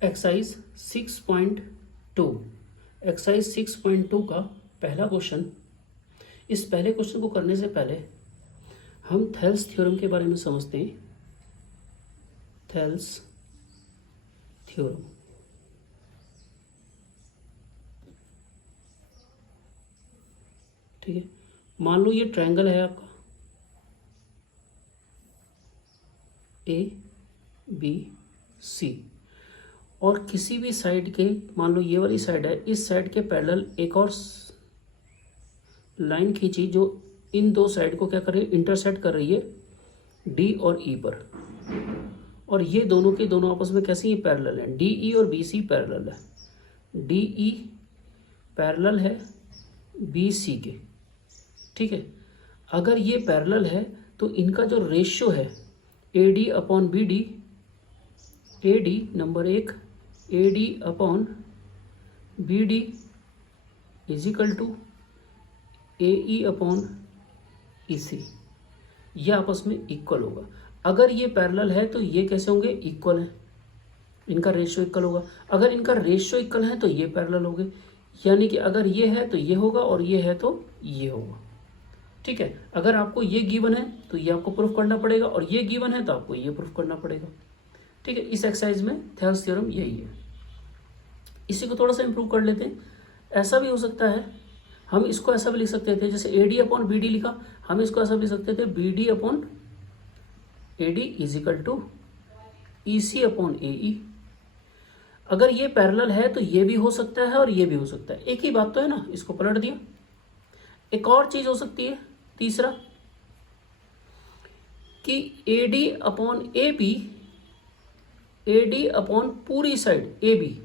Exercise 6.2 exercise 6.2 का पहला question. इस पहले क्वेश्चन को करने से पहले हम थेल्स थ्योरम के बारे में समझते हैं। थेल्स थ्योरम, ठीक है। मान लो ये ट्रायंगल है आपका ए बी सी, और किसी भी साइड के, मान लो ये वाली साइड है, इस साइड के पैरेलल एक और लाइन खींची जो इन दो साइड को क्या कर रही है, इंटरसेक्ट कर रही है डी और ई पर। और ये दोनों के दोनों आपस में कैसे ये पैरेलल है, डी ई और बी सी पैरेलल है, डी ई पैरेलल है बी सी के, ठीक है। अगर ये पैरेलल है तो इनका जो रेशियो है A D upon B D, A D number एक, A D upon B D is equal to A E upon E C, ये आपस में इक्वल होगा। अगर ये पैरेलल है तो ये कैसे होंगे, इक्वल है, इनका रेशियो इक्वल होगा। अगर इनका रेशियो इक्वल है तो ये पैरेलल होंगे, यानी कि अगर ये है तो ये होगा और ये है तो ये होगा, ठीक है। अगर आपको ये गिवन है तो ये आपको प्रूफ करना पड़ेगा, और ये गिवन है तो आपको ये प्रूफ करना पड़ेगा, ठीक है। इस एक्सरसाइज में थेल्स थ्योरम यही है। इसी को थोड़ा सा इंप्रूव कर लेते हैं। ऐसा भी हो सकता है, हम इसको ऐसा भी लिख सकते थे, जैसे A D upon B D लिखा, हम इसको ऐसा भी लिख सकते थे, B D upon A D is equal to E C upon A E. अगर ये पैरेलल है तो ये भी हो सकता है और ये भी हो सकता है, एक ही बात तो है ना, इसको पलट दिया। एक और चीज हो सकती है, तीसरा, कि A D upon A B, A D upon पूरी side A B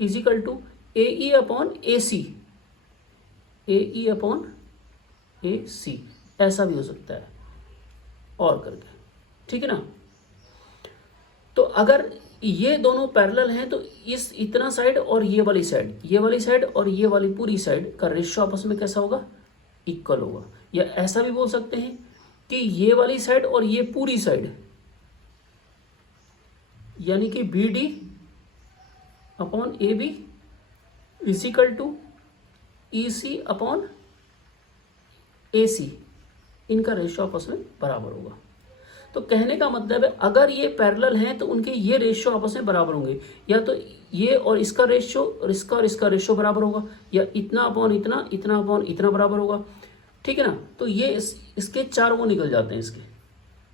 is equal to A E upon A C, A E upon A C, ऐसा भी हो सकता है और करके, ठीक है ना। तो अगर ये दोनों पैरेलल हैं तो इस इतना साइड और ये वाली साइड, ये वाली साइड और ये वाली पूरी साइड का रेशियो आपस में कैसा होगा, इक्वल होगा। या ऐसा भी बोल सकते हैं कि ये वाली साइड और ये पूरी साइड, यानी कि B D upon A B is equal to E C upon A C, इनका रेशियो आपस में बराबर होगा। तो कहने का मतलब है, अगर ये पैरेलल हैं तो उनके ये रेशियो आपस में बराबर होंगे, या तो ये और इसका रेशियो और इसका रेशियो बराबर होगा, या इतना अपॉन इतना, इतना अपॉन इतना बराबर होगा, ठीक है ना। तो ये इसके चार वो निकल जाते हैं इसके,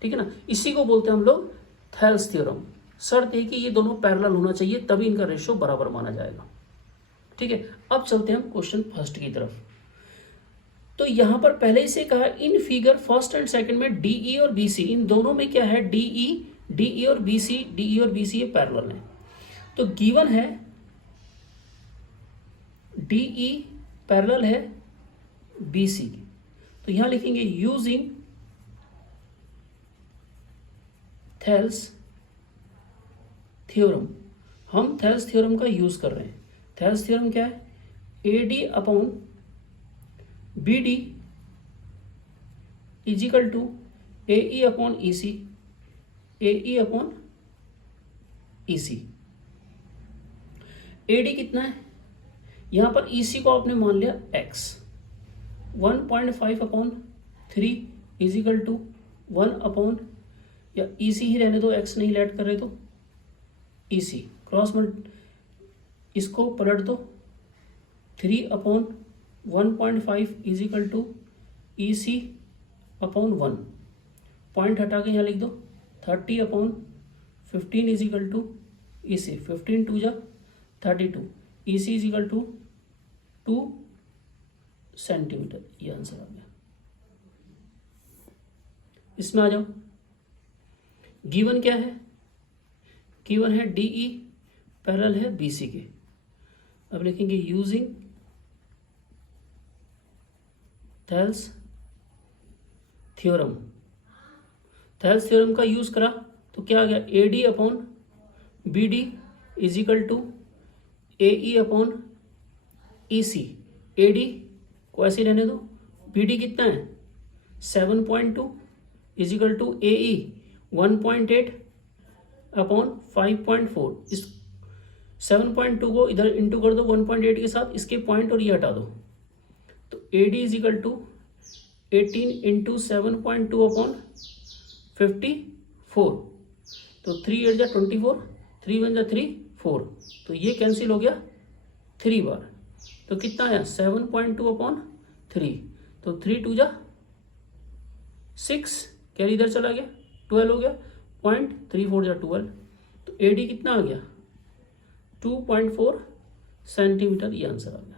ठीक है ना। इसी को बोलते हैं हम लोग थेल्स थ्योरम। शर्त है कि ये दोनों पैरेलल होना चाहिए, तभी इनका रेशियो बराबर माना जाएगा, ठीक है। अब चलते हैं हम क्वेश्चन फर्स्ट की तरफ। तो यहां पर पहले ही से कहा, in figure first and second में डी ई और बी सी, इन दोनों में क्या है, डी ई और बी सी, डी ई और बी सी ये पैरेलल है। तो गिवन है डी ई पैरेलल है बी सी, तो यहां लिखेंगे यूजिंग थेल्स थ्योरम। हम थेल्स थ्योरम का यूज कर रहे हैं। थेल्स थ्योरम क्या है, A D upon B D is equal to A E upon E C, A E upon E C. A D कितना है, यहां पर ई सी को आपने मान लिया x, 1.5 upon 3 is equal to 1 upon, या ई सी ही रहने दो, एक्स नहीं लेट कर रहे तो ई सी क्रॉस मल्ट, इसको पलट दो, 3 upon 1.5 is equal to E C upon 1, point हटा के यहाँ लिख दो, 30 upon 15 is equal to E C, 15 टू जा 32, E C is equal to 2 centimetre. ये आंसर आ गया। इसमें आ जाओ, गिवन क्या है, गिवन है डी ई पैरेलल है बी सी के। अब लिखेंगे using Thales theorem. Thales theorem का यूज करा तो क्या आ गया, A D upon B D is equal to A E upon E C. A D को ऐसे रहने दो, बी डी कितना है 7.2 is equal to A E 1.8, upon 5.4, इस 7.2 को इधर इंटू कर दो 1.8 के साथ, इसके पॉइंट और ये हटा दो, तो AD is equal to 18 into 7.2 upon 54, तो 3 8 जा 24, 3 1 जा 3 4, तो ये कैंसिल हो गया 3 बार, तो कितना आया 7.2 अपॉन 3, तो 3 2 जा 6, कैरी इधर चला गया 12 हो गया, 0.34 जा 12, तो AD कितना आ गया 2.4 सेंटीमीटर, ये आंसर आ गया।